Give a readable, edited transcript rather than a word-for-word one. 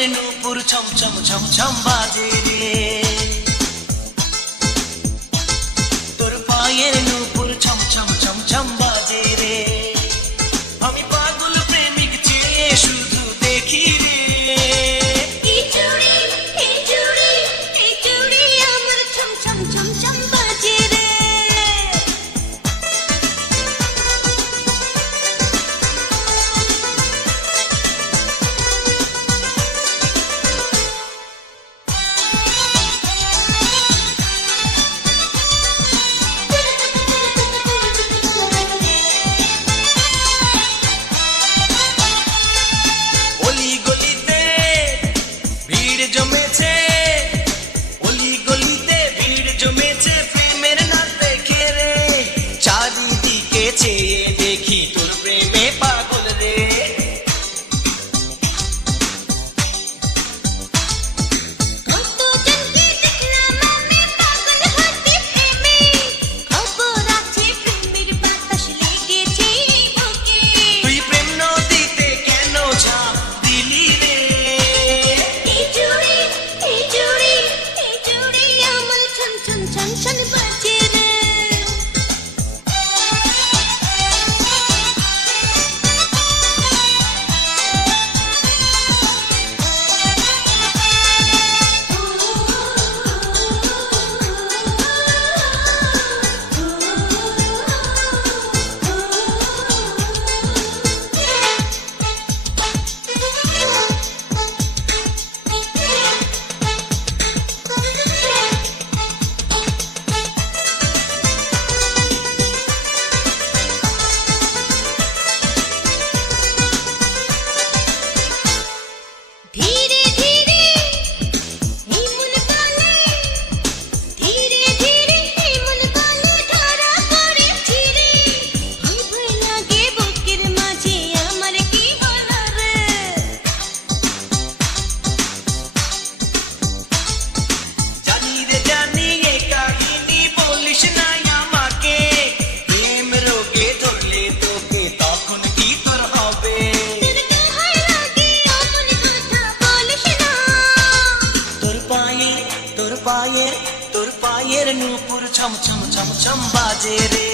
পায়ের নূপুর ছম ছম ছম ছম বাজে রে, তোর পায়ের নূপুর ছম ছম ছম ছম বাজে রে। আমি পাগল প্রেমিক চেয়ে শুধু দেখি রে, এই চুড়ি আমার ছম ছম ছম ছম বাজে রে। অলি গলিতে ভিড় জমেছে, অলি গলিতে ভিড় জমেছে প্রেমের নাচ দেখে রে। চারিদিকে চেয়ে দেখি তোর প্রেমে পাগল রে, কতজনকে দেখলাম আমি পাগল হতে প্রেমে, খবর আছে প্রেমের বাতাস লেগেছে বুকে। তুই প্রেম নদীতে কেন ঝাঁপ দিলি রে, এই চুড়ি আমার ছন ছন ছন ছন বাজে রে। ধীরে ধীরে এই মন বলে, ধীরে ধীরে এই মন বলে ধরা পড়েছি রে। ভয় ভয় লাগে বুকের মাঝে আমার কি হলো রে। জানি রে জানি এ কাহিনী বলিস না আমাকে, প্রেম রোগে ধরলে তোকে তখন কি তোর হবে। তোর দোহাই লাগে অমন কথা বলিস না। তোর পায়ের নূপুর ছম ছম ছম ছম বাজে রে।